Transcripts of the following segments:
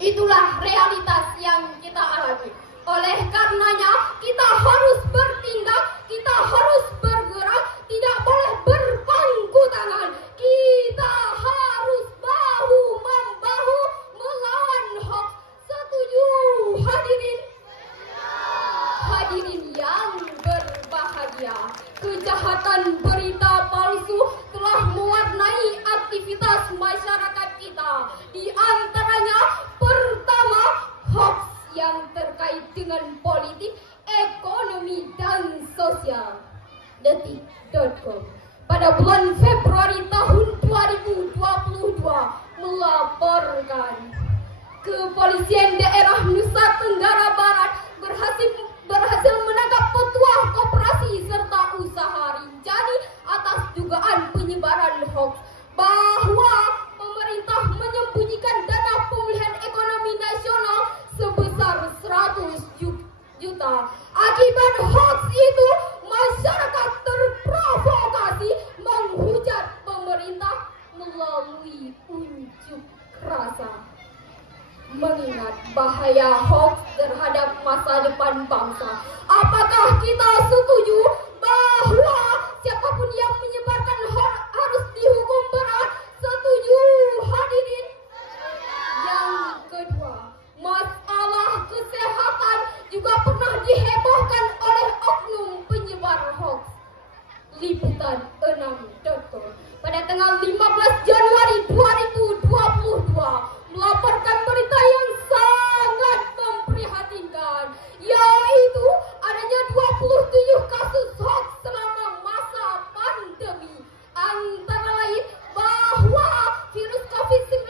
Itulah realitas yang kita alami. Oleh karenanya, kita harus bertindak, kita harus bergerak, tidak boleh berpangku tangan. Kita harus bahu-membahu melawan hoax. Setuju, hadirin? Hadirin yang berbahagia, kejahatan berita palsu telah mewarnai aktivitas masyarakat kita. Di antaranya, pertama, hoax yang terkait dengan politik, ekonomi, dan sosial. Detik.com pada bulan Februari tahun 2022 melaporkan Kepolisian Daerah Nusa Tenggara Barat berhasil menangkap petuah koperasi serta usaha Rinjani atas dugaan penyebaran hoax bahwa pemerintah menyembunyikan dana pemulihan ekonomi nasional sebesar 100 juta. Akibat hoax itu, masyarakat terprovokasi menghujat pemerintah melalui unjuk rasa. Mengingat bahaya hoax terhadap masa depan bangsa, apakah kita setuju bahwa siapapun yang menyebarkan hoax harus dihukum berat? Setuju, hadirin? Yang kedua, masalah kesehatan juga pernah dihebohkan oleh oknum penyebar hoax. Liputan 6.com pada tanggal 15 Januari 2022 melaporkan berita yang sangat memprihatinkan, yaitu adanya 27 kasus hoax selama masa pandemi. Antara lain bahwa virus COVID-19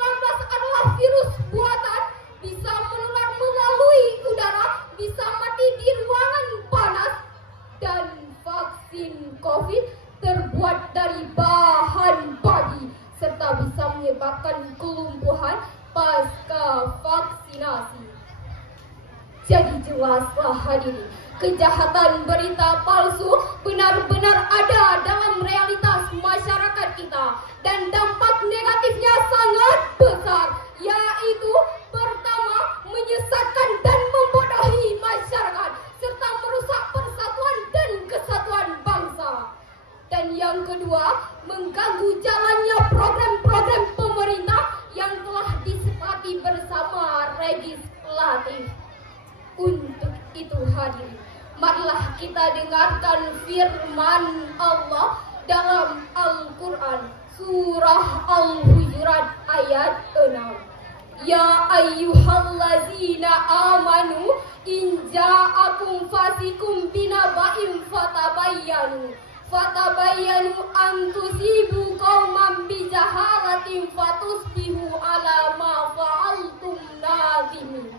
adalah virus buatan, bisa menular melalui udara, bisa mati di ruangan panas, dan vaksin COVID terbuat dari bahan babi serta bisa menyebabkan kelumpuhan pasca vaksinasi. Jadi jelaslah hadirin, kejahatan berita palsu benar-benar ada dalam realitas masyarakat kita dan dampak negatifnya sangat besar, yaitu pertama, menyesatkan dan membodohi masyarakat serta merusak persatuan dan kesatuan bangsa. Dan yang kedua, mengganggu jalannya program-program pemerintah yang telah disepakati bersama legislatif. Untuk itu hadirin, marilah kita dengarkan firman Allah dalam Al-Quran surah Al-Hujurat ayat 6. Ya ayyuhallazina amanu in ja'akum fasikum binaba'in fatabayyanu an tusibu qauman bijahalatin fatusbihu ala ma fa'altum nadimin.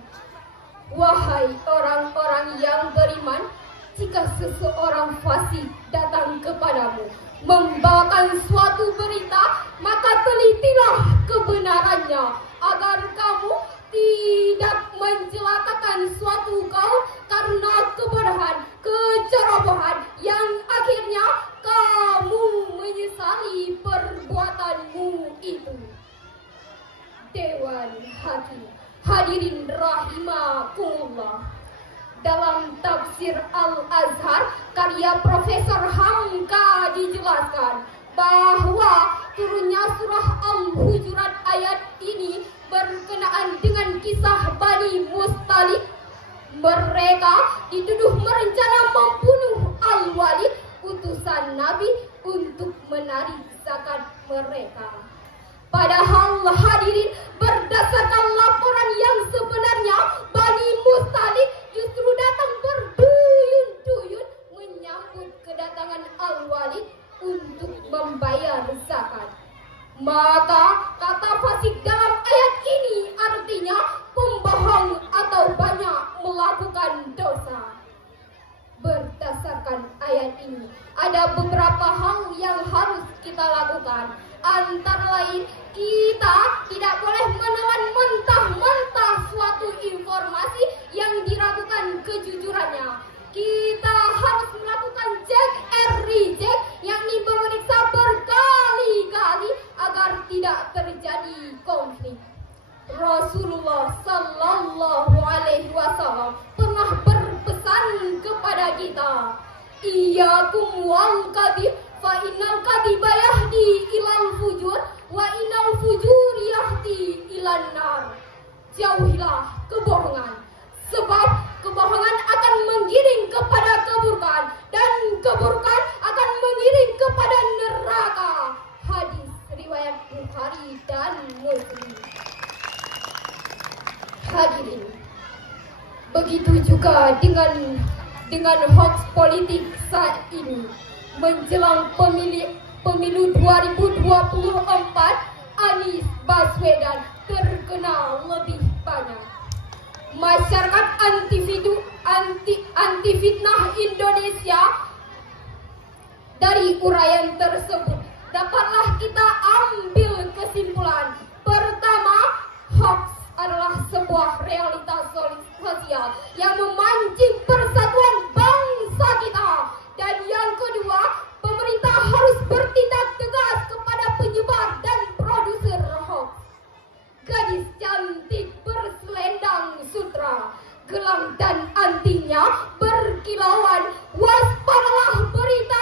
Wahai orang-orang yang beriman, jika seseorang fasik datang kepadamu membawakan suatu berita, maka telitilah kebenarannya agar kamu tidak mencelakakan suatu kaum karena kebodohan, kecerobohan yang akhirnya kamu menyesali perbuatanmu itu. Dewan Hakim, hadirin rahimakumullah. Dalam tafsir Al-Azhar karya Profesor Hamka dijelaskan bahwa turunnya surah Al-Hujurat ayat ini berkenaan dengan kisah Bani Mustalik. Mereka dituduh merencana membunuh Al-Walid, utusan Nabi, untuk menarik zakat mereka. Padahal hadirin, berdasarkan laporan yang sebenarnya, Bani Mustalik justru datang berduyun-duyun menyambut kedatangan Al-Walid untuk membayar zakat. Maka kata fasik dalam ayat ini artinya pembohong atau banyak melakukan dosa. Berdasarkan ayat ini, ada beberapa hal yang harus kita lakukan. Antara lain, kita tidak boleh menelan mentah-mentah suatu informasi yang diragukan kejujurannya. Kita harus melakukan check and recheck, yakni memeriksa berkali-kali agar tidak terjadi konflik. Rasulullah Rasulullah Sallallahu Alaihi Wasallam pernah berpesan kepada kita, iyyakum wal kadhib fa innal kadhiba yahdi ilal fujur wa innal fujur yahdi ilan nar. Jauhilah kebohongan, sebab kebohongan akan menggiring kepada keburukan dan keburukan akan mengiring kepada neraka. Hadis riwayat Bukhari dan Muslim. Hadirin, begitu juga dengan hoax politik saat ini menjelang pemilu 2024, Anies Baswedan terkenal lebih banyak. Masyarakat anti fitnah Indonesia. Dari uraian tersebut dapatlah kita ambil kesimpulan. Pertama, hoax adalah sebuah realitas sosial yang memancing persatuan bangsa kita. Dan yang kedua, pemerintah harus bertindak tegas kepada penyebar dan produser hoax. Gadis cantik berselendang sutra, gelang dan antinya berkilauan. Waspadalah berita